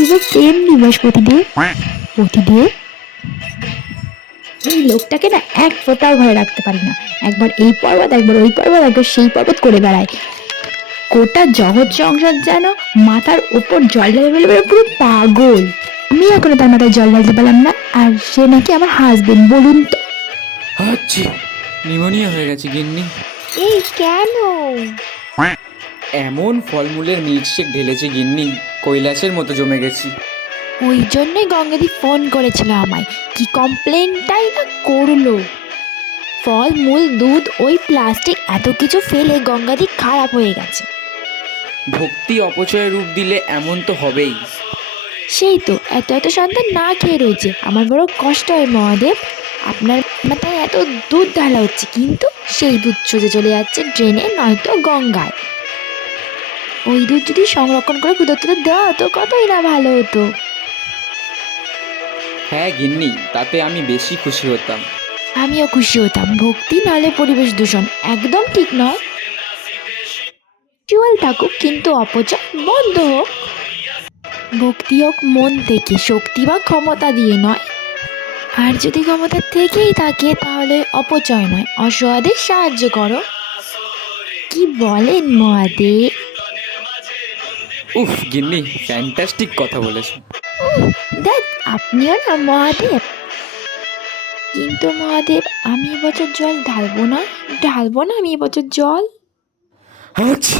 শুভ প্রেম দিবস প্রতিদেব। প্রতিদেব, এই লোকটাকে না এক ফোঁটাও ঘরে রাখতে পারি না। একবার এই পর্বত, একবার ওই পর্বত, একবার সেই পর্বত করে বেড়ায়। গোটা জগৎ সংসার যেন মাথার ওপর জল ঢেলে ফেলে পুরো পাগল। আমি এখনো তার মাথায় জল ঢালতে পারলাম না, আর সে নাকি আমার হাজবেন্ড। বলুন তো। আচ্ছা, নিউমোনিয়া হয়ে গেছে গিন্নি। এই কেন? এমন ফলমূলের মিল্কশেক ঢেলেছে গিন্নি, কৈলাসের মতো জমে গেছি। ওই জন্যই গঙ্গাদি ফোন করেছিল আমায়, কি কমপ্লেনটাই না করলো। ফল মূল দুধ ওই প্লাস্টিক এত কিছু ফেলে গঙ্গাদি খারাপ হয়ে গেছে। ভক্তি অপচয়ের রূপ দিলে এমন তো হবেই। সেই তো, এত এত সন্তান না খেয়ে রয়েছে। আমার বড় কষ্ট হয় মহাদেব। আপনার মাথায় এত দুধ ঢালা হচ্ছে, কিন্তু সেই দুধ সোজা চলে যাচ্ছে ড্রেনে, নয়তো গঙ্গায়। ওই দুধ যদি সংরক্ষণ করে ক্ষুধার্তদের দেওয়া হতো, কতই না ভালো হতো। হ্যাঁ গিন্নি, তাতে আমি বেশি খুশি হতাম। আমিও খুশি হতাম। ভক্তি নাহলে পরিবেশ দূষণ একদম ঠিক নয়। রিচুয়াল থাকুক, কিন্তু অপচয় বন্ধ হোক। ভক্তি হোক মন থেকে, শক্তি বা ক্ষমতা দিয়ে নয়। আর যদি ক্ষমতা থেকেই থাকে, তাহলে অপচয় নয়, অসহায়দের সাহায্য করো। কি বলেন মহাদেব? উফ গিন্নি, ফ্যান্টাস্টিক কথা বলেছো। দেখ, আপনিও না মহাদেব। কিন্তু মহাদেব, আমি এবছর জল ঢালবো না। আমি এবছর জল। আচ্ছা।